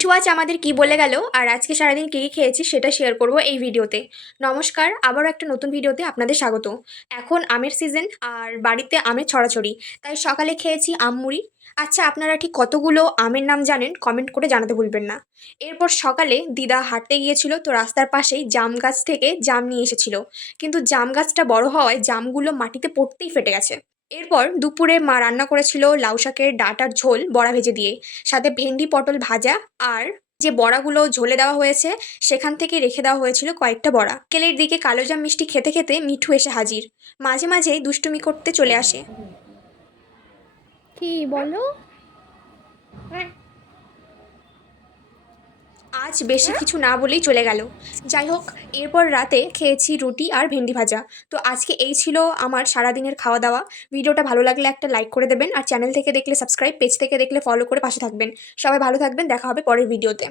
মিঠু আজ আমাদের কি বলে গেল আর আজকে সারাদিন কী কী খেয়েছি সেটা শেয়ার করব এই ভিডিওতে। নমস্কার, আবারও একটা নতুন ভিডিওতে আপনাদের স্বাগত। এখন আমের সিজন আর বাড়িতে আমের ছড়াছড়ি, তাই সকালে খেয়েছি আম মুড়ি। আচ্ছা, আপনারা ঠিক কতগুলো আমের নাম জানেন কমেন্ট করে জানাতে ভুলবেন না। এরপর সকালে দিদা হাঁটতে গিয়েছিল, তো রাস্তার পাশেই জাম গাছ থেকে জাম নিয়ে এসেছিল, কিন্তু জাম গাছটা বড় হওয়ায় জামগুলো মাটিতে পড়তেই ফেটে গেছে। এরপর দুপুরে মা রান্না করেছিল লাউ শাকের ডাঁটার ঝোল বড়া ভেজে দিয়ে, সাথে ভেন্ডি পটল ভাজা। আর যে বড়াগুলো ঝোলে দেওয়া হয়েছে সেখান থেকে রেখে দেওয়া হয়েছিল কয়েকটা বড়া। বিকেলের দিকে কালোজাম মিষ্টি খেতে খেতে মিঠু এসে হাজির, মাঝে মাঝেই দুষ্টুমি করতে চলে আসে। কি বলো? আজ বেশি কিছু না বলেই চলে গেল। যাই হোক, এরপর রাতে খেয়েছি রুটি আর ভেন্ডি ভাজা। তো আজকে এই ছিল আমার সারাদিনের খাওয়া দাওয়া। ভিডিওটা ভালো লাগলে একটা লাইক করে দেবেন, আর চ্যানেল থেকে দেখলে সাবস্ক্রাইব, পেজ থেকে দেখলে ফলো করে পাশে থাকবেন। সবাই ভালো থাকবেন, দেখা হবে পরের ভিডিওতে।